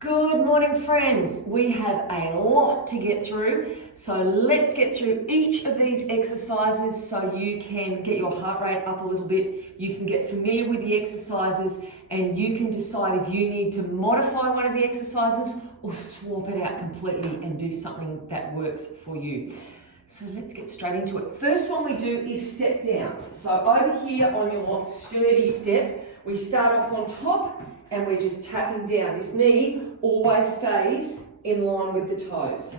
Good morning, friends. We have a lot to get through, so let's get through each of these exercises so you can get your heart rate up a little bit, you can get familiar with the exercises, and you can decide if you need to modify one of the exercises or swap it out completely and do something that works for you. So let's get straight into it. First one we do is step downs. So over here on your sturdy step, we start off on top and we're just tapping down. This knee always stays in line with the toes.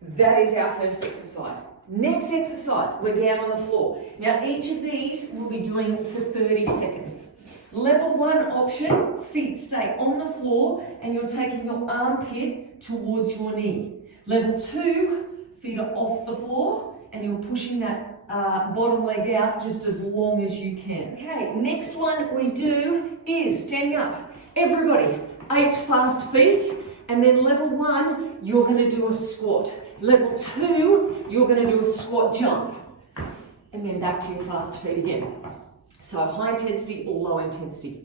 That is our first exercise. Next exercise, we're down on the floor. Now each of these we'll be doing for 30 seconds. Level 1 option, feet stay on the floor and you're taking your armpit towards your knee. Level 2, feet are off the floor and you're pushing that bottom leg out just as long as you can. Okay, next one we do is standing up. Everybody, 8 fast feet, and then level 1, you're going to do a squat. Level 2, you're going to do a squat jump, and then back to your fast feet again. So high intensity or low intensity.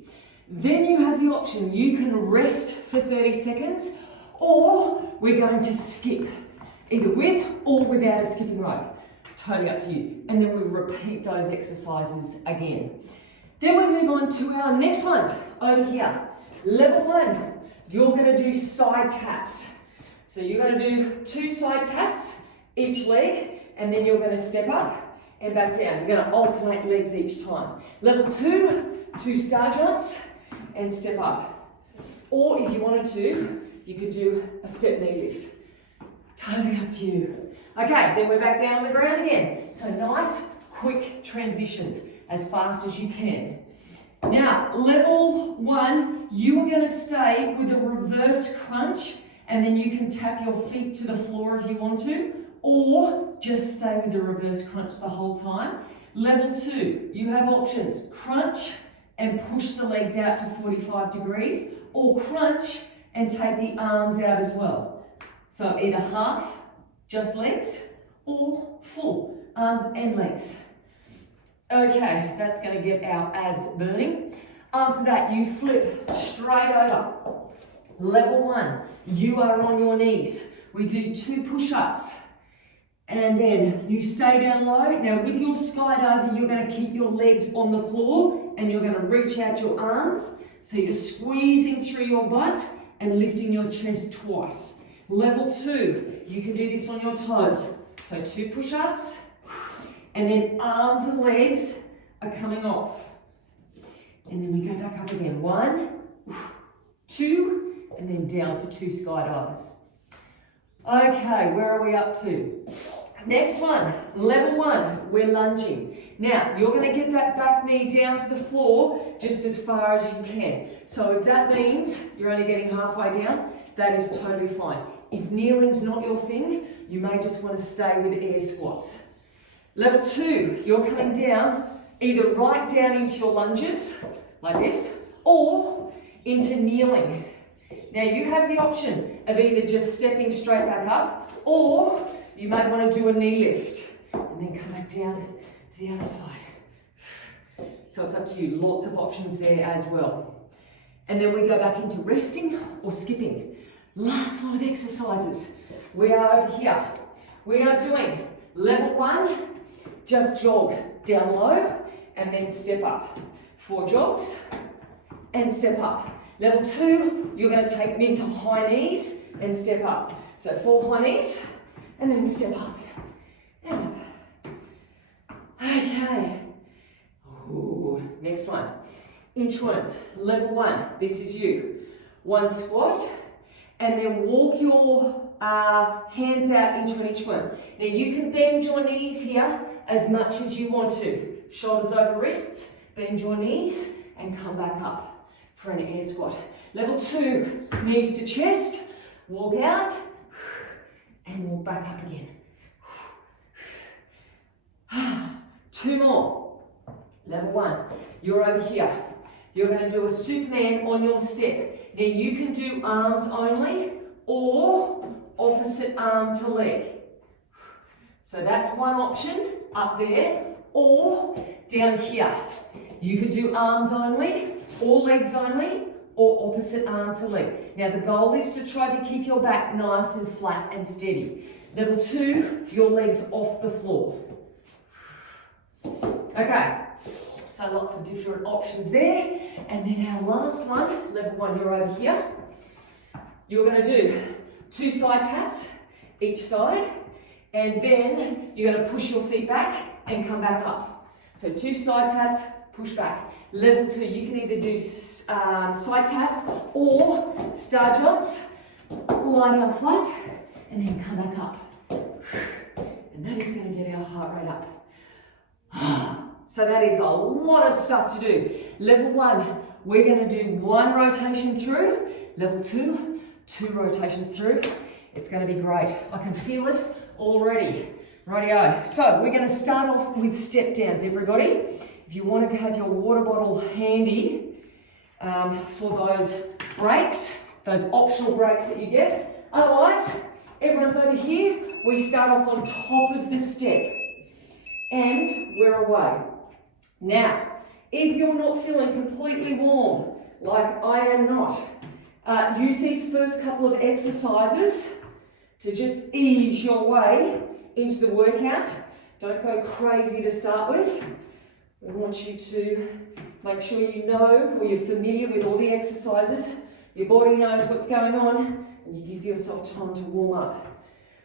Then you have the option, you can rest for 30 seconds, or we're going to skip, either with or without a skipping rope. Totally up to you. And then we repeat those exercises again. Then we move on to our next ones over here. Level 1, you're going to do side taps. So you're going to do 2 side taps each leg, and then you're going to step up and back down. You're going to alternate legs each time. Level 2, 2 star jumps and step up. Or if you wanted to, you could do a step knee lift. Totally up to you. Okay, then we're back down on the ground again. So nice, quick transitions as fast as you can. Now, level 1, you are going to stay with a reverse crunch, and then you can tap your feet to the floor if you want to, or just stay with the reverse crunch the whole time. Level 2, you have options, crunch and push the legs out to 45 degrees, or crunch and take the arms out as well. So either half, just legs, or full, arms and legs. Okay, that's going to get our abs burning. After that, you flip straight over. Level 1, you are on your knees. We do 2 push-ups. And then you stay down low. Now with your skydiver, you're going to keep your legs on the floor and you're going to reach out your arms. So you're squeezing through your butt and lifting your chest twice. Level 2, you can do this on your toes. So 2 push-ups. And then arms and legs are coming off. And then we go back up again. 1, 2, and then down for 2 skydivers. Okay, where are we up to? Next one, level 1, we're lunging. Now, you're going to get that back knee down to the floor just as far as you can. So if that means you're only getting halfway down, that is totally fine. If kneeling's not your thing, you may just want to stay with air squats. Level 2, you're coming down, either right down into your lunges, like this, or into kneeling. Now you have the option of either just stepping straight back up, or you might want to do a knee lift, and then come back down to the other side. So it's up to you, lots of options there as well. And then we go back into resting or skipping. Last lot of exercises. We are over here. We are doing level 1, just jog down low and then step up. 4 jogs and step up. Level 2, you're going to take them into high knees and step up. So 4 high knees and then step up and up. Okay. Ooh, next one. Inchworms. Level 1, this is you. 1 squat and then walk your hands out into an inchworm. Now you can bend your knees here as much as you want to. Shoulders over wrists, bend your knees and come back up for an air squat. Level 2, knees to chest, walk out and walk back up again. 2 more. Level 1, you're over here. You're going to do a Superman on your step. Now you can do arms only or opposite arm to leg. So that's one option up there, or down here. You could do arms only, or legs only, or opposite arm to leg. Now the goal is to try to keep your back nice and flat and steady. Level 2, your legs off the floor. Okay, so lots of different options there. And then our last one, level 1, you're over here. You're going to do 2 side taps each side, and then you're going to push your feet back and come back up. So 2 side taps, push back. Level 2, you can either do side taps or star jumps, lie down flat, and then come back up. And that is going to get our heart rate up. So that is a lot of stuff to do. Level 1, we're going to do 1 rotation through. Level 2, 2 rotations through. It's going to be great. I can feel it already. Rightio. So we're going to start off with step downs, everybody. If you want to have your water bottle handy for those breaks, those optional breaks that you get. Otherwise, everyone's over here. We start off on top of the step and we're away. Now, if you're not feeling completely warm, like I am not, use these first couple of exercises to just ease your way into the workout. Don't go crazy to start with. We want you to make sure you know or you're familiar with all the exercises. Your body knows what's going on and you give yourself time to warm up.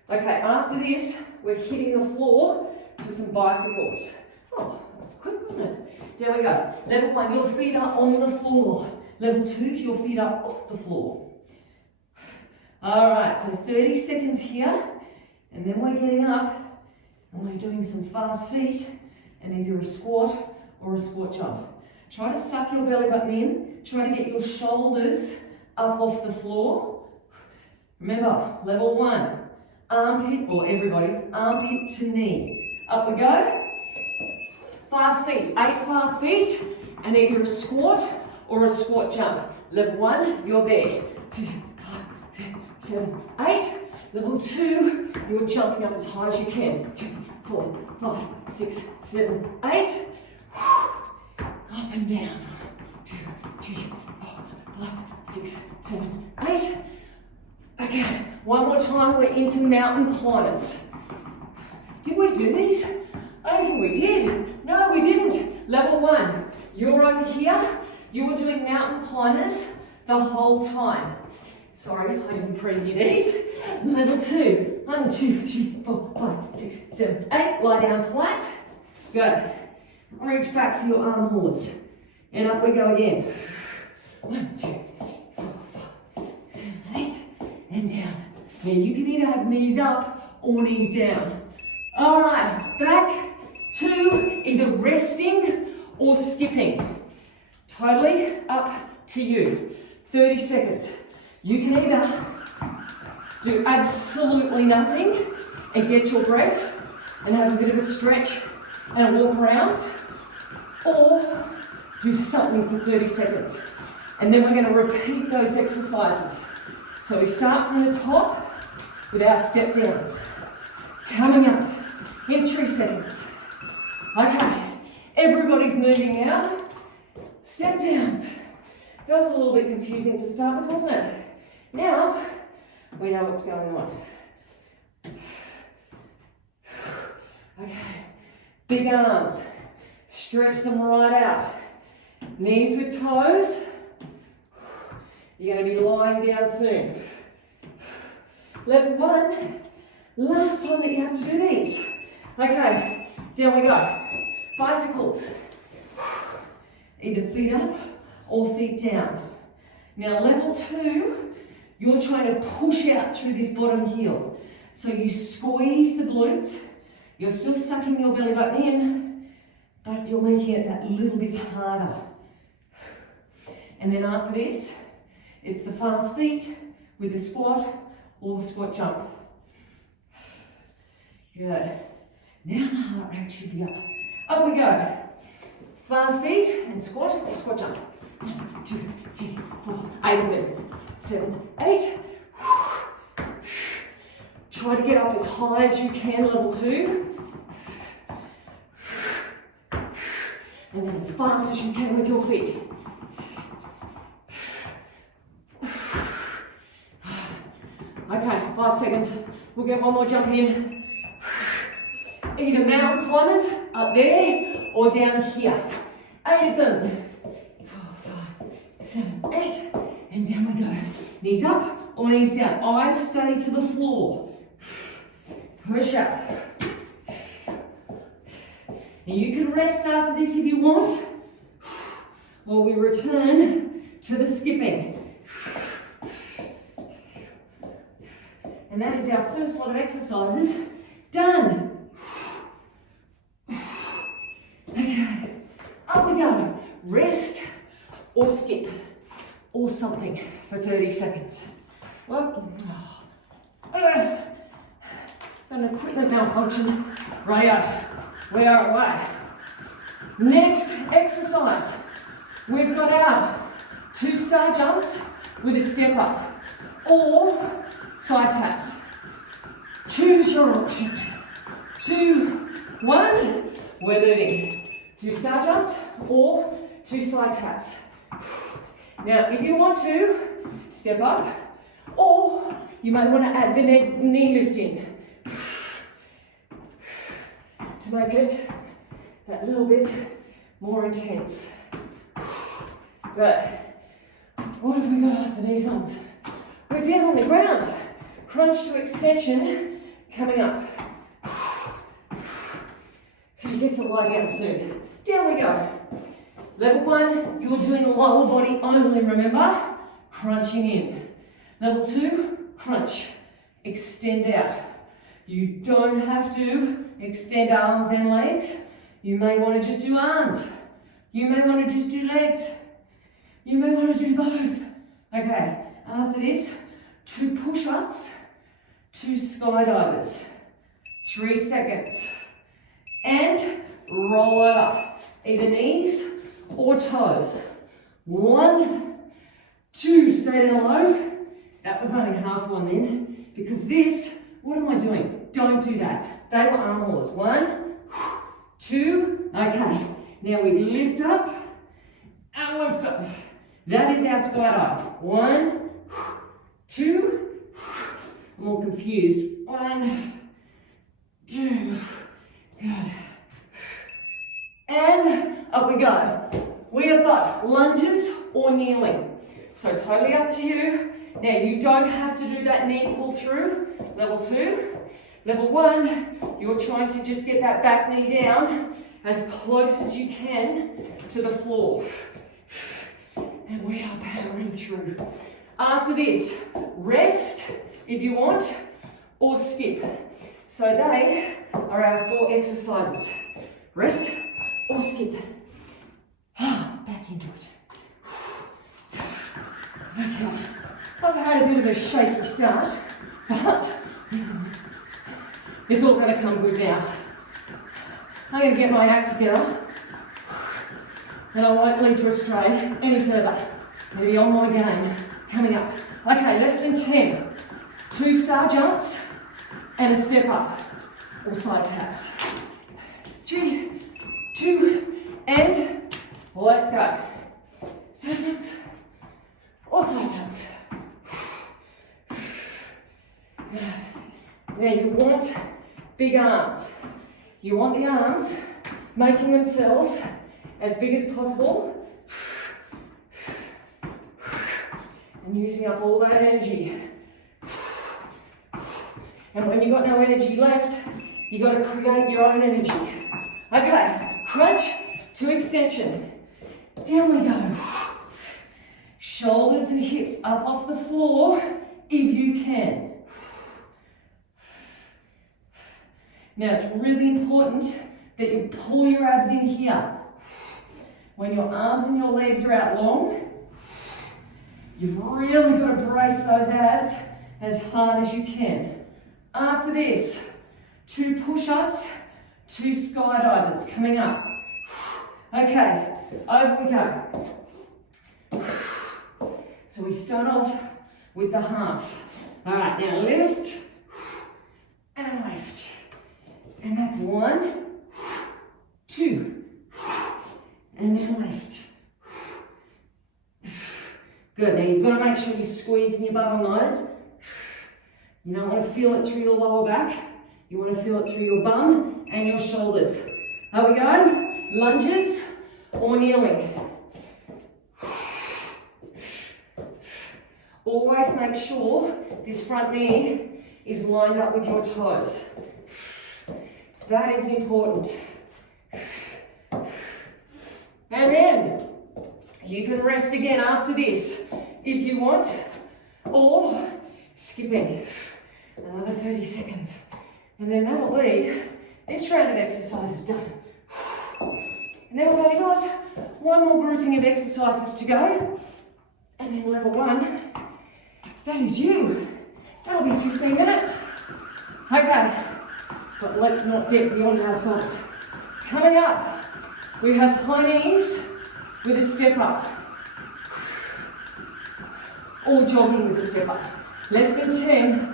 Okay, after this, we're hitting the floor for some bicycles. Oh, that was quick, wasn't it? There we go. Level 1, your feet are on the floor. Level 2, your feet are off the floor. All right, so 30 seconds here, and then we're getting up and we're doing some fast feet and either a squat or a squat jump. Try to suck your belly button in. Try to get your shoulders up off the floor. Remember, level 1, armpit, or everybody, armpit to knee. Up we go. Fast feet, 8 fast feet, and either a squat or a squat jump. Level 1, you're there. 2, 5, 7, 8. Level 2, you're jumping up as high as you can. 3, 4, 5, 6, 7, 8. Up and down. 2, 3, 4, 5, 6, 7, 8. Okay, one more time, we're into mountain climbers. Did we do these? I don't think we did. No, we didn't. Level 1, you're over here. You're doing mountain climbers the whole time. Sorry, I didn't preview these. Level 2, 1, 2, 3, 4, 5, 6, 7, 8. Lie down flat. Good. Reach back for your arm hauls. And up we go again. 1, 2, 3, 4, 5, 7, 8. And down. Now you can either have knees up or knees down. All right, back to either resting or skipping. Totally up to you. 30 seconds. You can either do absolutely nothing and get your breath and have a bit of a stretch and a walk around, or do something for 30 seconds. And then we're going to repeat those exercises. So we start from the top with our step downs. Coming up in 3 seconds. Okay, everybody's moving now. Step downs. That was a little bit confusing to start with, wasn't it? Now, we know what's going on. Okay, big arms. Stretch them right out. Knees with toes. You're going to be lying down soon. Level 1, last time that you have to do these. Okay, down we go. Bicycles. Either feet up or feet down. Now level 2, you're trying to push out through this bottom heel. So you squeeze the glutes. You're still sucking your belly button in, but you're making it that little bit harder. And then after this, it's the fast feet with the squat or the squat jump. Good. Now the heart rate should be up. Up we go. Fast feet and squat or squat jump. 1, 2, 3, 4, 8 of them. 7, 8. Try to get up as high as you can, level 2. And then as fast as you can with your feet. 5 seconds. We'll get one more jump in. Either mountain climbers up there or down here. 8 of them. 4, 5, 7, 8. And down we go. Knees up or knees down. Eyes stay to the floor. Push up. And you can rest after this if you want. Or we return to the skipping. And that is our first lot of exercises done. Okay, up we go. Rest or skip or something for 30 seconds. Well, got an equipment malfunction. Right, we are away. Next exercise. We've got our 2-star jumps with a step up or side taps. Choose your option. 2, 1, we're moving. 2-star jumps or 2 side taps. Now, if you want to, step up, or you might want to add the knee lift in to make it that little bit more intense. But what have we got after these ones? We're down on the ground. Crunch to extension coming up. So you get to lie down soon. Down we go. Level 1, you're doing the lower body only, remember? Crunching in. Level 2, crunch. Extend out. You don't have to extend arms and legs. You may want to just do arms. You may want to just do legs. You may want to do both. Okay, after this, 2 push-ups, 2 skydivers. 3 seconds. And roll it up. Either knees or toes. 1, 2, stay down low. That was only half one then, because this, what am I doing? Don't do that. They were arm haulers. 1, 2, okay. Now we lift up and lift up. That is our skydive. 1, 2, I'm all confused. 1, 2, good. And up we go. We have got lunges or kneeling. So totally up to you. Now you don't have to do that knee pull through. Level 2. Level 1, you're trying to just get that back knee down as close as you can to the floor. And we are powering through. After this, rest if you want, or skip. So they are our 4 exercises. Rest or skip. Back into it. Okay. I've had a bit of a shaky start, but it's all going to come good now. I'm going to get my act together, and I won't lead you astray any further. I'm going to be on my game coming up. Okay, less than 10. 2-star jumps and a step up or side taps. 3, 2, and let's go. Side jumps or side taps. Now you want big arms. You want the arms making themselves as big as possible and using up all that energy. And when you've got no energy left, you've got to create your own energy. Okay, crunch to extension. Down we go. Shoulders and hips up off the floor if you can. Now it's really important that you pull your abs in here. When your arms and your legs are out long, you've really got to brace those abs as hard as you can. After this, 2 push-ups, 2 skydivers coming up. Okay, over we go. So we start off with the half. All right, now lift and lift. And that's 1, 2, and then lift. Good, now you've got to make sure you're squeezing your butt on those. You don't want to feel it through your lower back. You want to feel it through your bum and your shoulders. Here we go. Lunges or kneeling. Always make sure this front knee is lined up with your toes. That is important. And then you can rest again after this if you want, or skipping another 30 seconds. And then that'll be this round of exercises done. And then we've only got one more grouping of exercises to go. And then level 1, that is you. That'll be 15 minutes. Okay, but let's not get beyond ourselves. Coming up, we have high knees with a step up. Or jogging with a step up. Less than 10.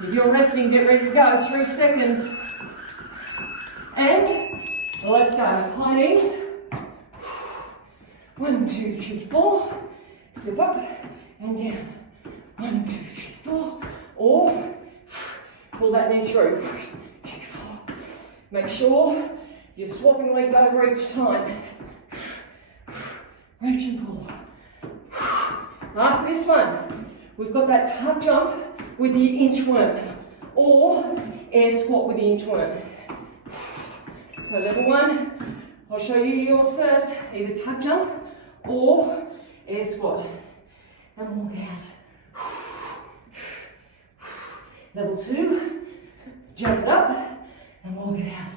If you're resting, get ready to go. 3 seconds. And let's go. High knees. 1, 2, 3, 4. Step up and down. 1, 2, 3, 4. Or pull that knee through. 3, 4. Make sure you're swapping legs over each time. Reach and pull. After this one, we've got that tuck jump with the inchworm or air squat with the inchworm. So level 1, I'll show you yours first, either tuck jump or air squat. And walk out. Level 2, jump it up and walk it out.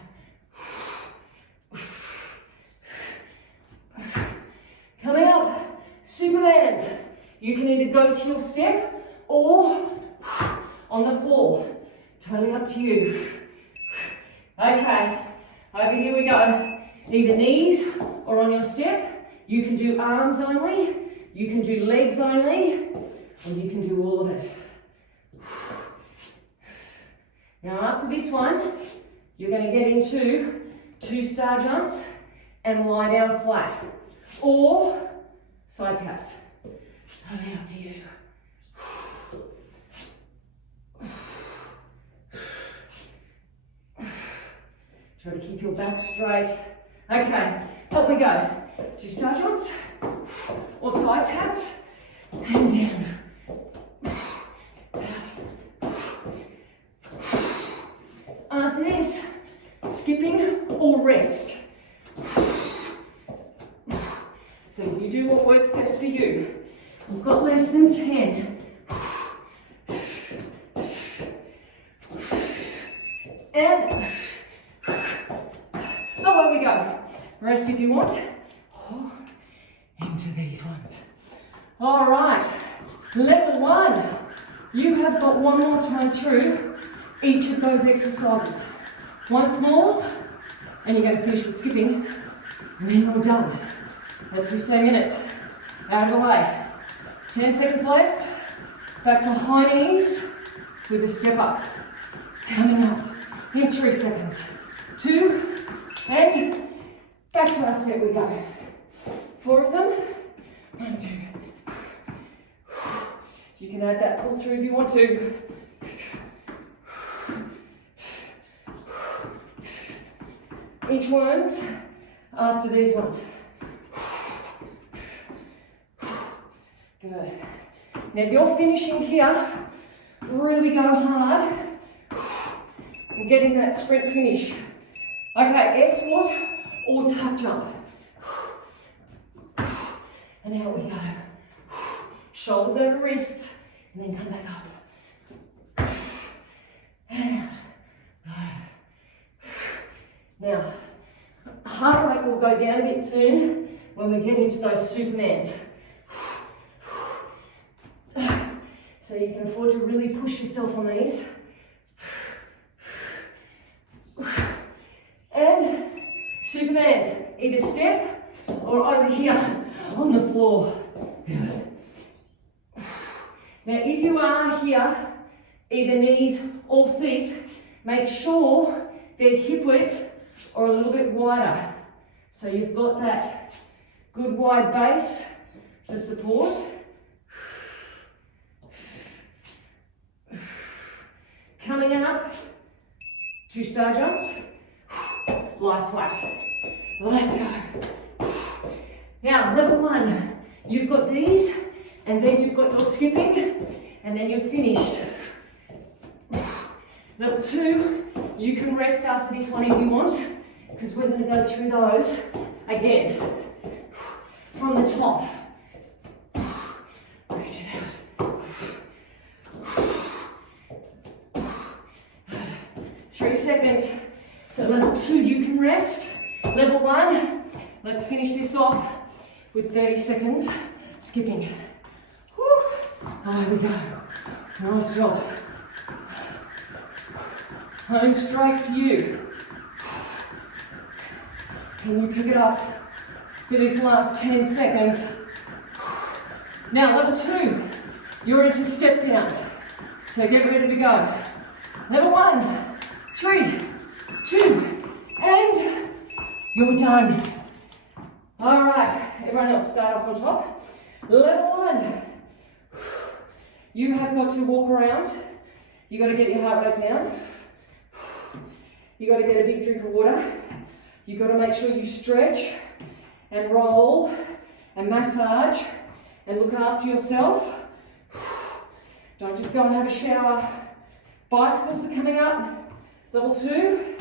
Coming up, Supermans. You can either go to your step or on the floor. Totally up to you. Okay, over here we go. Either knees or on your step. You can do arms only, you can do legs only, or you can do all of it. Now after this one, you're going to get into 2-star jumps and lie down flat. Or side taps. Totally up to you. Try to keep your back straight. Okay, up we go. 2-star jumps or side taps and down. After this, skipping or rest. So you do what works best for you. We've got less than 10. And away we go. Rest if you want. Into these ones. All right, level 1. You have got one more time through each of those exercises. Once more, and you're going to finish with skipping, and then we're done. That's 15 minutes. Out of the way. 10 seconds left. Back to high knees with a step up. Coming up in 3 seconds. 2, and back to our step we go. 4 of them. 1, 2. You can add that pull through if you want to. Inchworms after these ones. Good. Now if you're finishing here, really go hard and getting that sprint finish. Okay, air squat or tuck jump. And out we go. Shoulders over wrists, and then come back up. And out. Good. Now, heart rate will go down a bit soon when we get into those Supermans. So you can afford to really push yourself on these. And Supermans, either step or over here on the floor. Good. Now if you are here, either knees or feet, make sure they're hip width or a little bit wider. So you've got that good wide base for support. coming up. 2 star jumps. Lie flat. Let's go. Now, level 1, you've got these, and then you've got your skipping, and then you're finished. Level 2, you can rest after this one if you want, because we're going to go through those again. From the top. Reach it out. 3 seconds. So level 2, you can rest. Level 1, let's finish this off with 30 seconds skipping. Whew. There we go. Nice job. Home straight for you. Can you pick it up for this last 10 seconds? Now, level 2, you're into step downs. So get ready to go. Level 1, 3, 2, and you're done. All right, everyone else start off on top. Level 1, you have got to walk around. You got to get your heart rate down. You got to get a big drink of water. You got to make sure you stretch and roll and massage and look after yourself. Don't just go and have a shower. Bicycles are coming up. Level 2.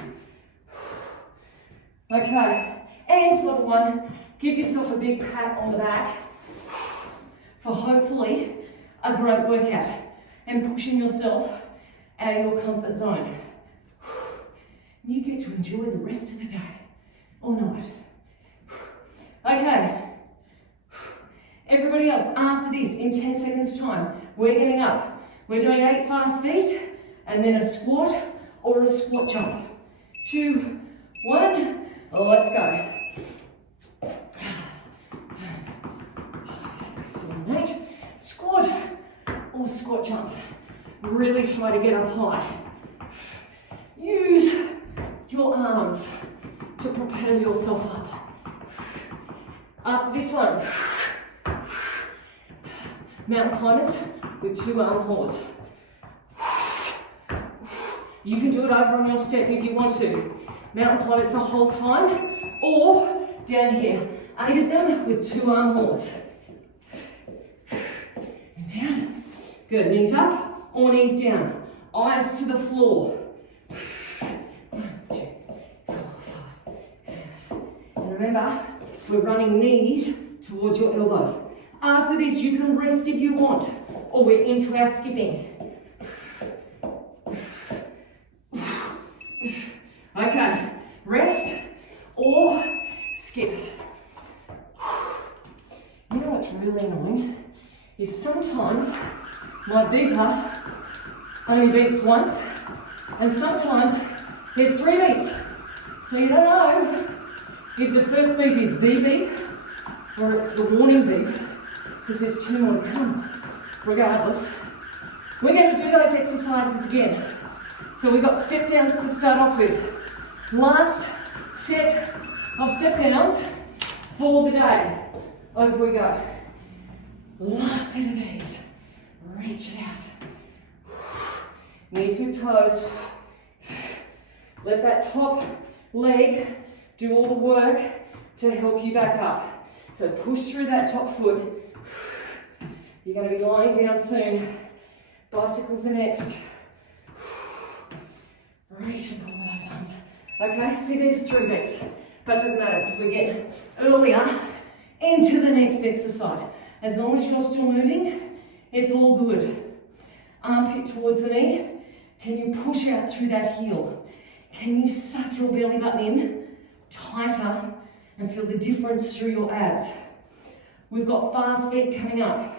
Okay, and level 1, give yourself a big pat on the back for hopefully a great workout and pushing yourself out of your comfort zone. You get to enjoy the rest of the day or night. Okay, everybody else, after this, in 10 seconds time, we're getting up. We're doing 8 fast feet and then a squat or a squat jump. 2, 1, let's go. 7, 8, squat or squat jump. Really try to get up high. Use your arms to propel yourself up. After this one, mountain climbers with 2 arm hauls. You can do it over on your step if you want to. Mountain climbers the whole time, or down here, 8 of them with 2 arm hauls. And down. Good, knees up or knees down. Eyes to the floor. 1, 2, 4, 5, 6. And remember, we're running knees towards your elbows. After this, you can rest if you want, or we're into our skipping. Okay, rest or skip. You know what's really annoying? Is sometimes my beeper only beeps once, and sometimes there's 3 beeps. So you don't know if the first beep is the beep or it's the warning beep, because there's 2 more to come. Regardless, we're going to do those exercises again. So we've got step downs to start off with. Last set of step downs for the day. Over we go. Last set of these. Reach it out. Knees with toes. Let that top leg do all the work to help you back up. So push through that top foot. You're going to be lying down soon. Bicycles are next. Reach and pull with those arms. Okay, see there's 3 reps, but it doesn't matter because we get earlier into the next exercise. As long as you're still moving, it's all good. Armpit towards the knee. Can you push out through that heel? Can you suck your belly button in tighter and feel the difference through your abs? We've got fast feet coming up.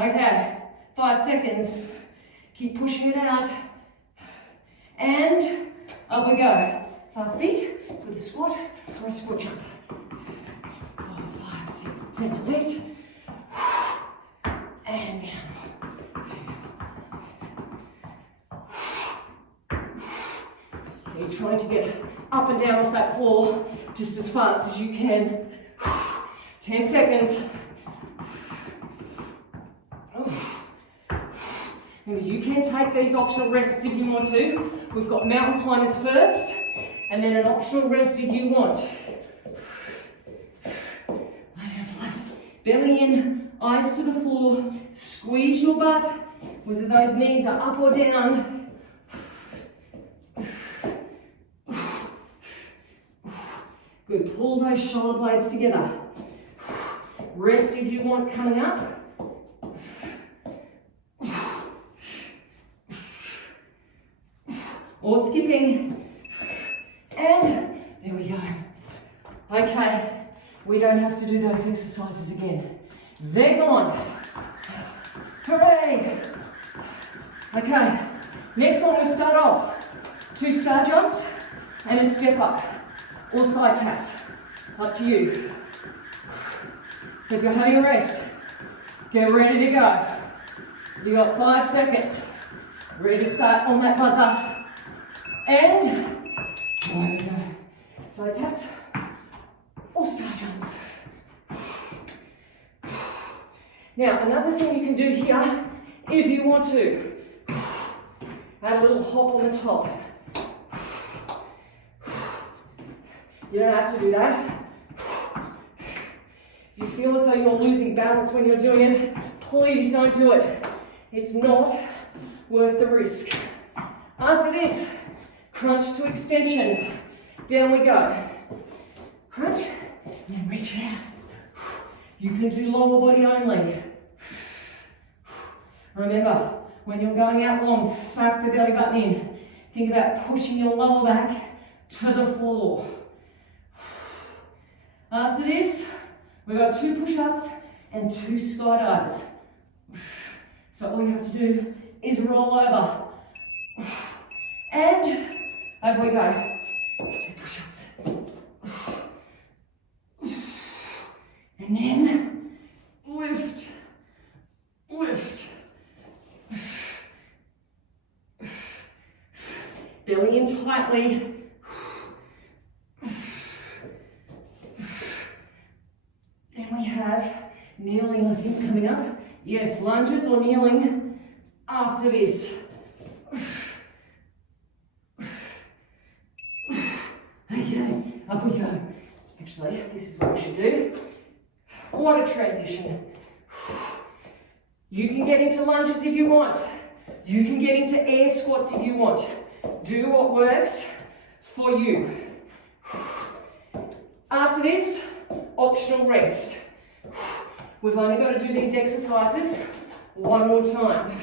Okay, 5 seconds. Keep pushing it out. And up we go. Fast feet with a squat or a squat jump. 4, 5, 6, 7, 8. And down. So you're trying to get up and down off that floor just as fast as you can. 10 seconds. Remember, you can take these optional rests if you want to. We've got mountain climbers first, and then an optional rest if you want. Lay down flat, belly in, eyes to the floor, squeeze your butt, whether those knees are up or down. Good, pull those shoulder blades together. Rest if you want coming up. Or skipping. And there we go. Okay, we don't have to do those exercises again. They're gone. Hooray! Okay, next one we start off. 2 star jumps and a step up. Or side taps. Up to you. So if you're having a rest, get ready to go. You got 5 seconds. Ready to start on that buzzer. And there we go. Side taps or star jumps. Now, another thing you can do here, if you want to, add a little hop on the top. You don't have to do that. If you feel as though you're losing balance when you're doing it, please don't do it. It's not worth the risk. After this, crunch to extension. Down we go. Crunch, and then reach it out. You can do lower body only. Remember, when you're going out long, suck the belly button in. Think about pushing your lower back to the floor. After this, we've got 2 push-ups and 2 skydivers. So all you have to do is roll over. And over we go. 2 push-ups. And then lift, lift. Belly in tightly. Then we have kneeling, I think, coming up. Yes, lunges or kneeling after this. Okay, up we go. Actually, this is what we should do. What a transition. You can get into lunges if you want. You can get into air squats if you want. Do what works for you. After this, optional rest. We've only got to do these exercises 1 more time.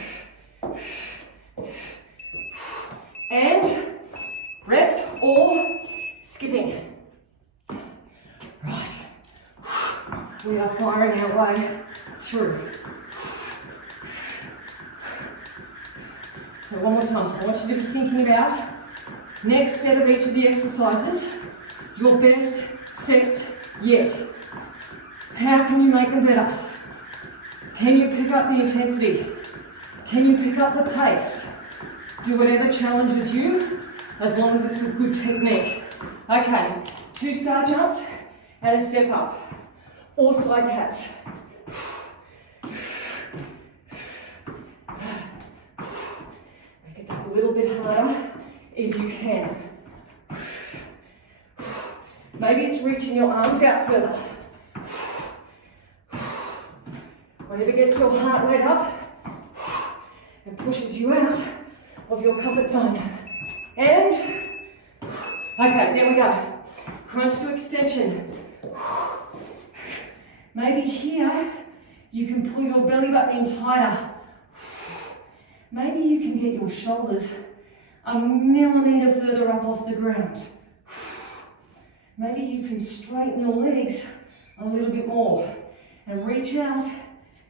And rest or skipping. Right. We are firing our way through. So one more time, I want you to be thinking about next set of each of the exercises, your best sets yet. How can you make them better? Can you pick up the intensity? Can you pick up the pace? Do whatever challenges you, as long as it's with good technique. Okay, 2 star jumps and a step up, or side taps. Make it a little bit harder if you can. Maybe it's reaching your arms out further. Whatever gets your heart rate up and pushes you out of your comfort zone. And, okay, there we go. Crunch to extension. Maybe here you can pull your belly button in tighter. Maybe you can get your shoulders a millimetre further up off the ground. Maybe you can straighten your legs a little bit more and reach out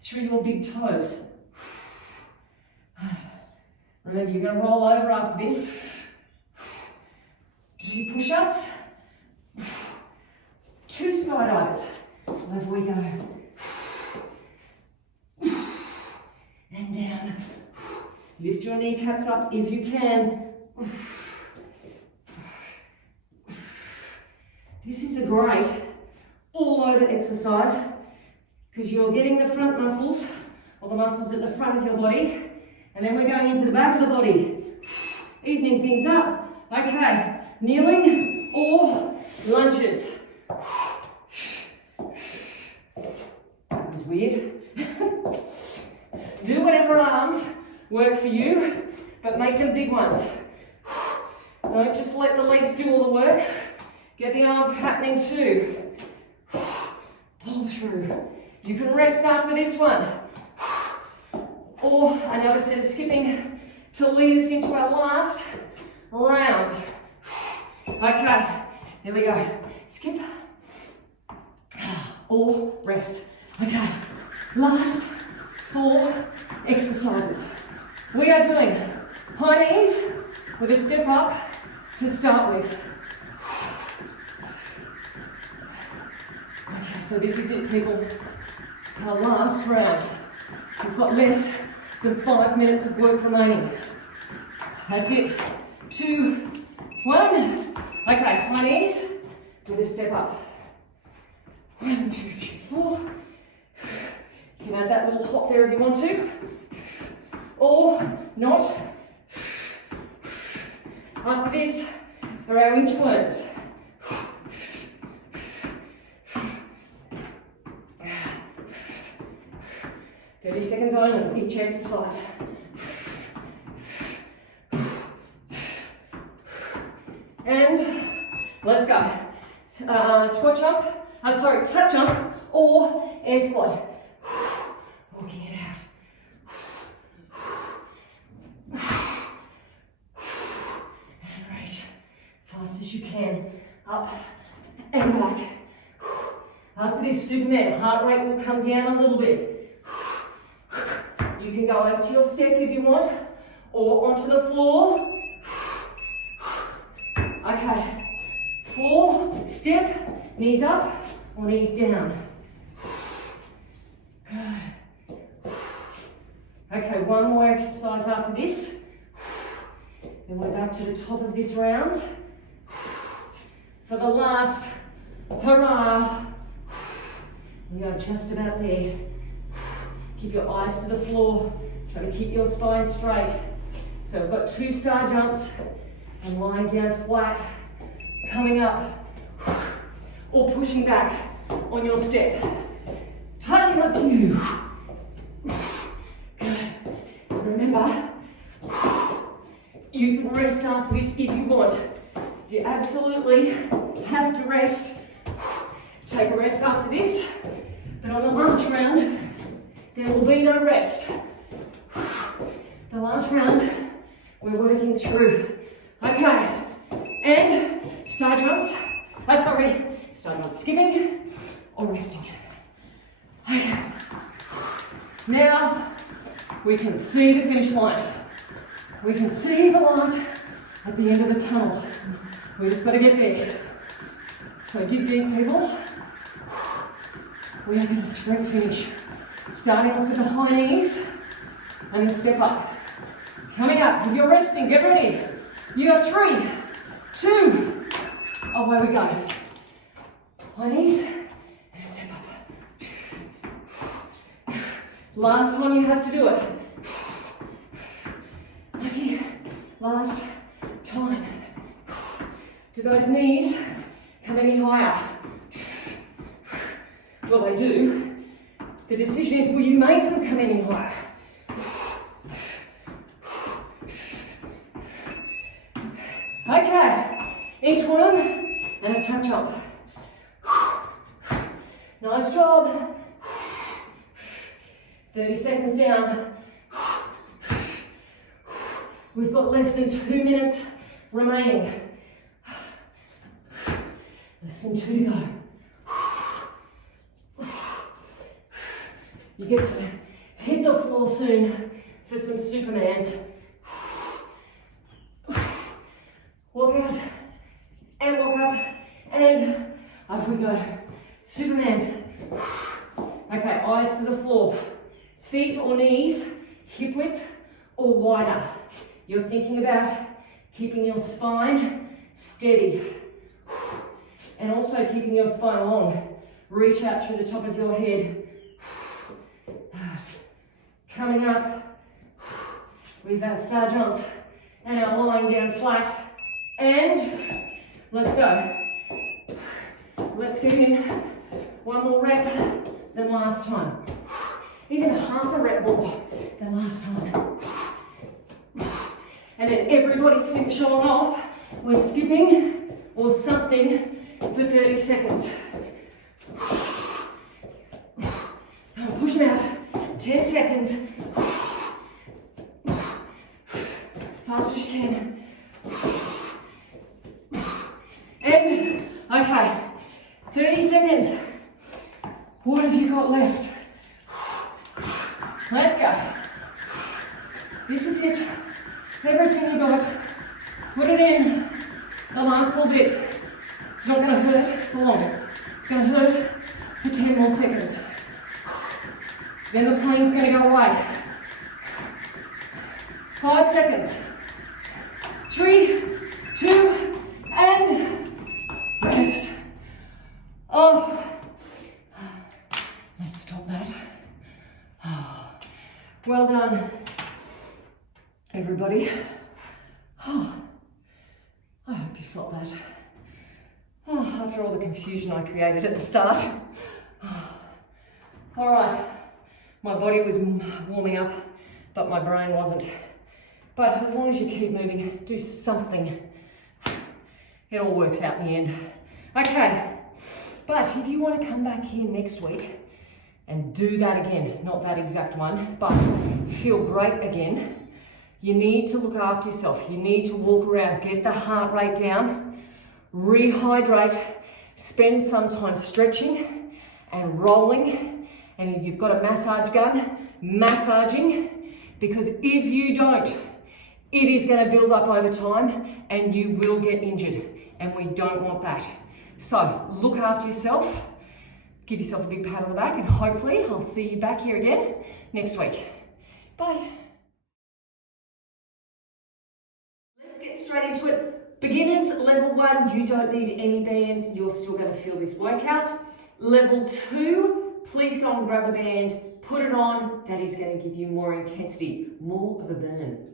through your big toes. Remember, you're going to roll over after this. 2 push-ups, 2 skydivers. Over we go. And down. Lift your kneecaps up if you can. This is a great all-over exercise because you're getting the front muscles, or the muscles at the front of your body, And then we're going into the back of the body. Evening things up. Okay, kneeling or lunges. That was weird. Do whatever arms work for you, but make them big ones. Don't just let the legs do all the work. Get the arms happening too. Pull through. You can rest after this one. Or another set of skipping to lead us into our last round. Okay, there we go. Skip. Or rest. Okay, last 4 exercises. We are doing high knees with a step up to start with. Okay, so this is it, people. Our last round. We've got less than 5 minutes of work remaining. That's it. 2, 1. Okay, high knees with a step up. 1, 2, 3, 4. You can add that little hop there if you want to. Or not. After this, are our inchworms. 30 seconds only, each exercise. And let's go. Squat jump, tuck jump or air squat. Working it out. And reach. Fast as you can. Up and back. After this, Superman, heart rate will come down a little bit. You can go over to your step if you want, or onto the floor. Okay, 4, step, knees up or knees down. Good. Okay, one more exercise after this. Then we're back to the top of this round. For the last hurrah. We are just about there. Keep your eyes to the floor. Try to keep your spine straight. So we've got 2 star jumps and lying down flat, coming up or pushing back on your step. Tightening up to you. Good. Remember, you can rest after this if you want. You absolutely have to rest. Take a rest after this, but on the last round, there will be no rest. The last round, we're working through. Okay, and star jumps. Star jumps, skipping or resting. Okay. Now, we can see the finish line. We can see the light at the end of the tunnel. We just got to get there. So dig deep, people. We are going to sprint finish. Starting off with the high knees and the step up. Coming up, if you're resting, get ready. You got 3, 2, away we go. High knees and a step up. Last time you have to do it. Okay, last time. Do those knees come any higher? Well, they do. The decision is, will you make them come any higher? Okay, inchworm and a tuck jump. Nice job. 30 seconds down. We've got less than 2 minutes remaining. Less than 2 to go. You get to hit the floor soon for some Supermans. Walk out and walk up and up we go. Supermans. Okay, eyes to the floor. Feet or knees, hip width or wider. You're thinking about keeping your spine steady and also keeping your spine long. Reach out through the top of your head. Coming up, with our star jumps and our lying down flat. And let's go. Let's get in one more rep than last time. Even half a rep more than last time. And then everybody's finishing off with skipping or something for 30 seconds. Push them out. 10 seconds. Fast as you can. And, okay, 30 seconds. What have you got left? Let's go. This is it. Everything you got. Put it in the last little bit. It's not going to hurt for long. It's going to hurt for 10 more seconds. Then the plane's going to go away. 5 seconds. 3, 2, and rest. Oh, let's stop that. Oh, well done, everybody. Oh, I hope you felt that. Oh, after all the confusion I created at the start. Oh. All right, my body was warming up, but my brain wasn't. But as long as you keep moving, do something, it all works out in the end. Okay, but if you want to come back here next week and do that again, not that exact one, but feel great again, you need to look after yourself. You need to walk around, get the heart rate down, rehydrate, spend some time stretching and rolling, and if you've got a massage gun, massaging, because if you don't, it is going to build up over time and you will get injured, and we don't want that. So look after yourself, give yourself a big pat on the back, and hopefully I'll see you back here again next week. Bye. Let's get straight into it. Beginners, level 1, you don't need any bands. You're still going to feel this workout. Level 2, please go and grab a band, put it on. That is going to give you more intensity, more of a burn.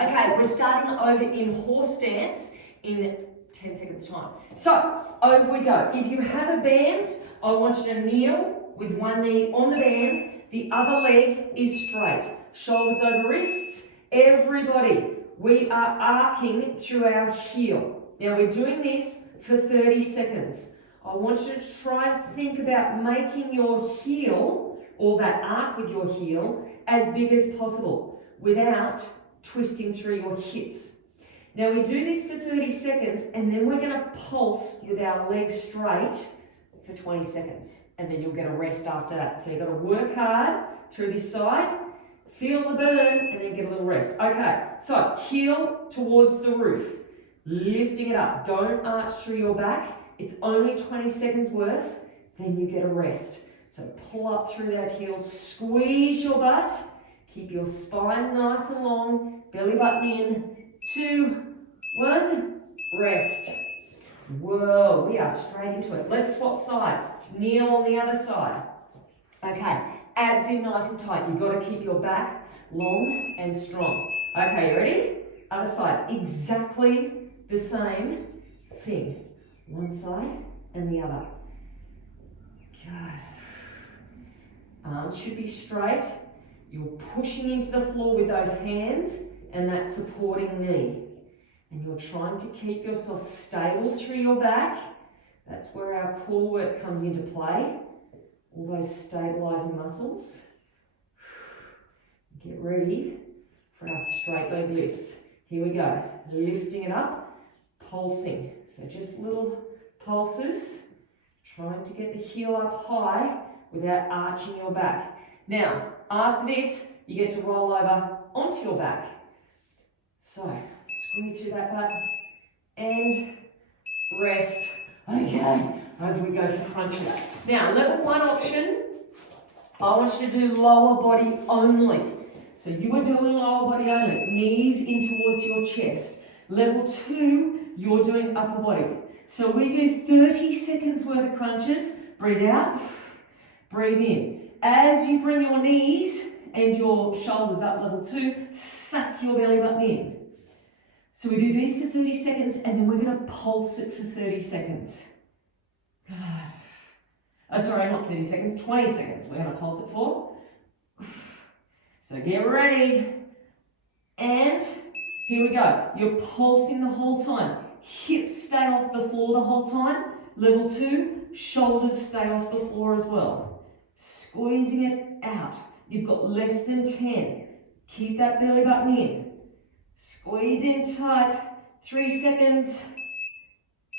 Okay, we're starting over in horse stance in 10 seconds time. So, over we go. If you have a band, I want you to kneel with one knee on the band, the other leg is straight. Shoulders over wrists. Everybody, we are arcing through our heel. Now we're doing this for 30 seconds. I want you to try and think about making your heel, or that arc with your heel, as big as possible without twisting through your hips. Now we do this for 30 seconds and then we're going to pulse with our legs straight for 20 seconds and then you'll get a rest after that. So you've got to work hard through this side, feel the burn and then get a little rest. Okay, so heel towards the roof, lifting it up. Don't arch through your back. It's only 20 seconds worth, then you get a rest. So pull up through that heel, squeeze your butt. Keep your spine nice and long, belly button in. 2, 1, rest. Whoa, we are straight into it. Let's swap sides. Kneel on the other side. Okay, abs in nice and tight. You've got to keep your back long and strong. Okay, you ready? Other side. Exactly the same thing. One side and the other. Good. Arms should be straight. You're pushing into the floor with those hands and that supporting knee. And you're trying to keep yourself stable through your back. That's where our core work comes into play. All those stabilizing muscles. Get ready for our straight leg lifts. Here we go. Lifting it up, pulsing. So just little pulses. Trying to get the heel up high without arching your back. Now, after this, you get to roll over onto your back. So, squeeze through that butt and rest. Okay, over we go for crunches. Now, level 1 option, I want you to do lower body only. So you are doing lower body only, knees in towards your chest. Level 2, you're doing upper body. So we do 30 seconds worth of crunches. Breathe out, breathe in. As you bring your knees and your shoulders up. Level 2, suck your belly button in. So we do these for 30 seconds and then we're going to pulse it for 30 seconds. Sorry, not 30 seconds, 20 seconds we're going to pulse it for. So get ready. And here we go. You're pulsing the whole time. Hips stay off the floor the whole time. Level 2, shoulders stay off the floor as well. Squeezing it out. You've got less than 10. Keep that belly button in. Squeeze in tight. 3 seconds.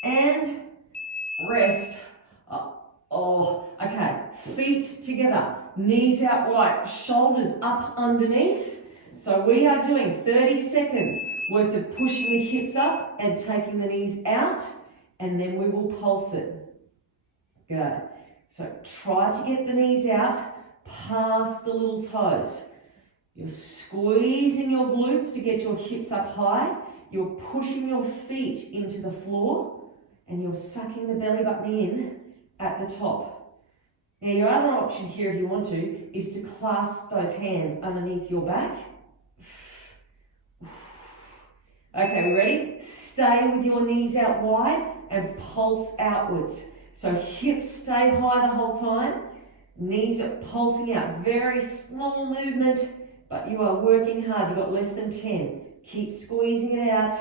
And rest. Okay. Feet together. Knees out wide. Shoulders up underneath. So we are doing 30 seconds worth of pushing the hips up and taking the knees out. And then we will pulse it. Good. So try to get the knees out past the little toes. You're squeezing your glutes to get your hips up high. You're pushing your feet into the floor and you're sucking the belly button in at the top. Now your other option here if you want to is to clasp those hands underneath your back. Okay, we ready? Stay with your knees out wide and pulse outwards. So hips stay high the whole time. Knees are pulsing out. Very small movement, but you are working hard. You've got less than 10. Keep squeezing it out.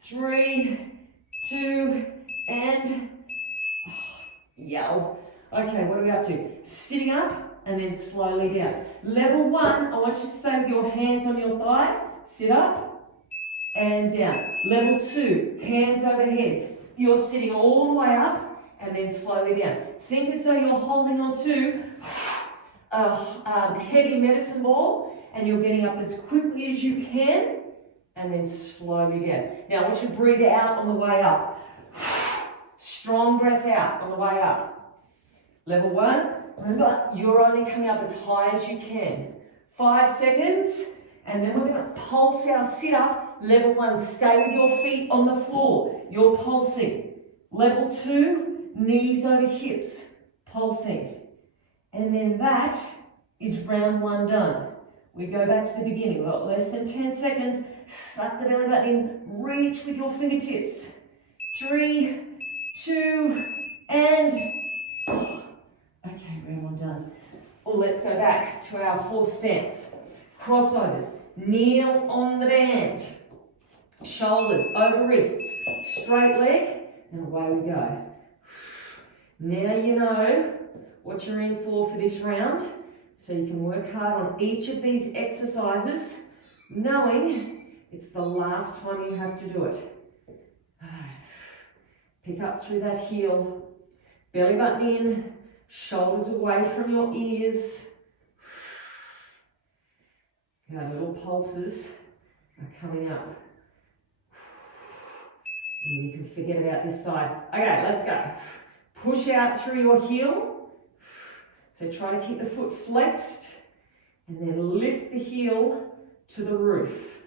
3, 2, and yell. Okay, what are we up to? Sitting up and then slowly down. Level 1, I want you to stay with your hands on your thighs. Sit up and down. Level 2, hands overhead. You're sitting all the way up and then slowly down. Think as though you're holding on to a heavy medicine ball and you're getting up as quickly as you can and then slowly down. Now I want you to breathe out on the way up. Strong breath out on the way up. Level 1, remember you're only coming up as high as you can. 5 seconds and then we're going to pulse our sit up. Level 1, stay with your feet on the floor. You're pulsing. Level 2, knees over hips, pulsing. And then that is round 1 done. We go back to the beginning. We've got less than 10 seconds. Suck the belly button in. Reach with your fingertips. 3, 2, and... Okay, round 1 done. Let's go back to our horse stance. Crossovers. Kneel on the band. Shoulders over wrists. Straight leg. And away we go. Now you know what you're in for this round. So you can work hard on each of these exercises, knowing it's the last time you have to do it. Pick up through that heel. Belly button in. Shoulders away from your ears. Our little pulses are coming up. And then you can forget about this side. Okay, let's go. Push out through your heel. So try to keep the foot flexed. And then lift the heel to the roof.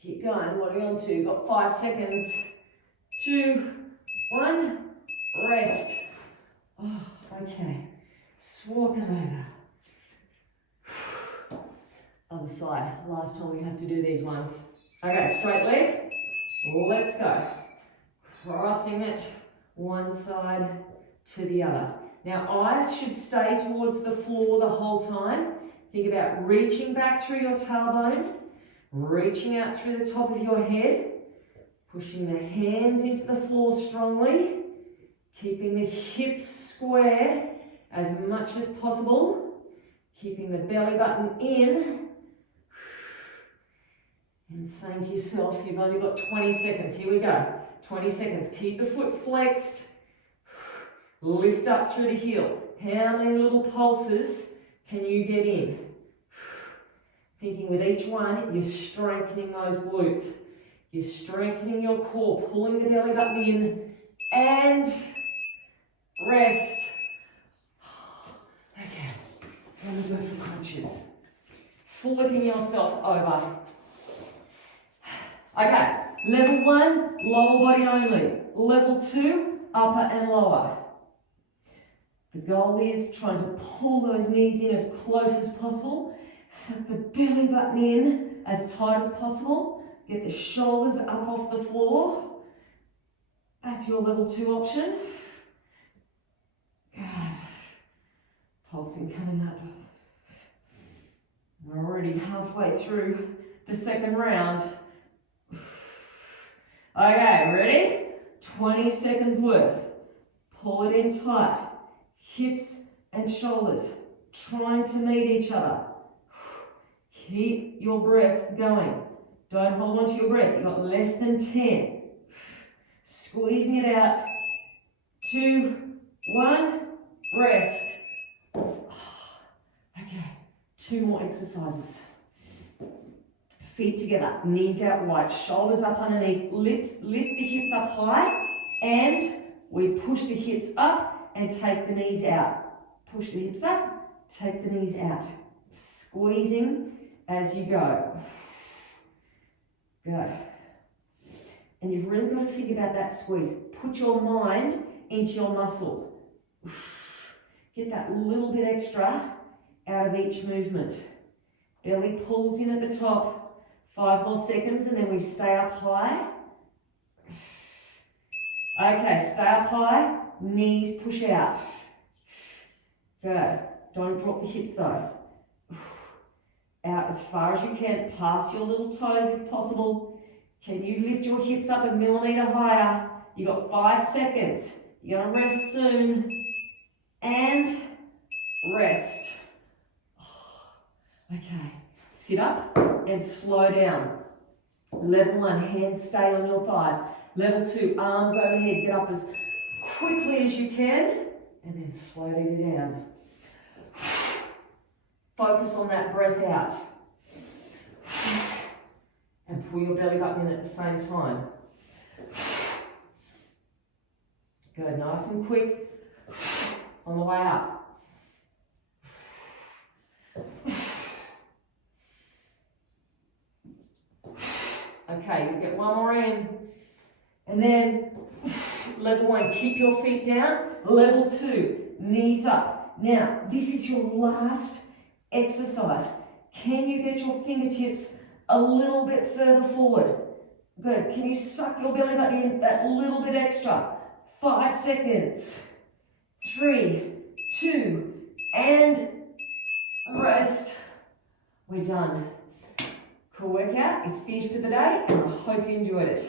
Keep going. What are we on to? You've got 5 seconds. 2, 1. Rest. Oh, okay. Swap it over. Other side. Last time we have to do these ones. Okay, straight leg. Let's go. Crossing it one side to the other. Now eyes should stay towards the floor the whole time. Think about reaching back through your tailbone, reaching out through the top of your head, pushing the hands into the floor strongly, keeping the hips square as much as possible, keeping the belly button in, and saying to yourself, you've only got 20 seconds. Here we go. 20 seconds. Keep the foot flexed. Lift up through the heel. How many little pulses can you get in? Thinking with each one, you're strengthening those glutes. You're strengthening your core, pulling the belly button in, and rest. Okay, time to go for crunches. Flipping yourself over. Okay, level 1, lower body only. Level 2, upper and lower. The goal is trying to pull those knees in as close as possible. Suck the belly button in as tight as possible. Get the shoulders up off the floor. That's your level 2 option. Good. Pulsing coming up. We're already halfway through the second round. Okay, ready? 20 seconds worth. Pull it in tight. Hips and shoulders trying to meet each other. Keep your breath going. Don't hold on to your breath. You've got less than 10. Squeezing it out. 2, 1, rest. Okay, 2 more exercises. Feet together, knees out wide, shoulders up underneath, lift the hips up high, and we push the hips up and take the knees out. Push the hips up, take the knees out. Squeezing as you go. Good. And you've really got to think about that squeeze. Put your mind into your muscle. Get that little bit extra out of each movement. Belly pulls in at the top. 5 more seconds and then we stay up high. Okay, stay up high. Knees push out. Good. Don't drop the hips though. Out as far as you can, past your little toes if possible. Can you lift your hips up a millimetre higher? You got 5 seconds. You're gonna rest soon. And rest. Okay, sit up and slow down. Level 1, hands stay on your thighs. Level 2, arms overhead. Get up as quickly as you can and then slowly down. Focus on that breath out. And pull your belly button in at the same time. Good, nice and quick. On the way up. Okay, you'll get 1 more in. And then level 1, keep your feet down. Level 2, knees up. Now, this is your last exercise. Can you get your fingertips a little bit further forward? Good. Can you suck your belly button in that little bit extra? 5 seconds. 3, 2, and rest. We're done. Cool workout is finished for the day, and I hope you enjoyed it.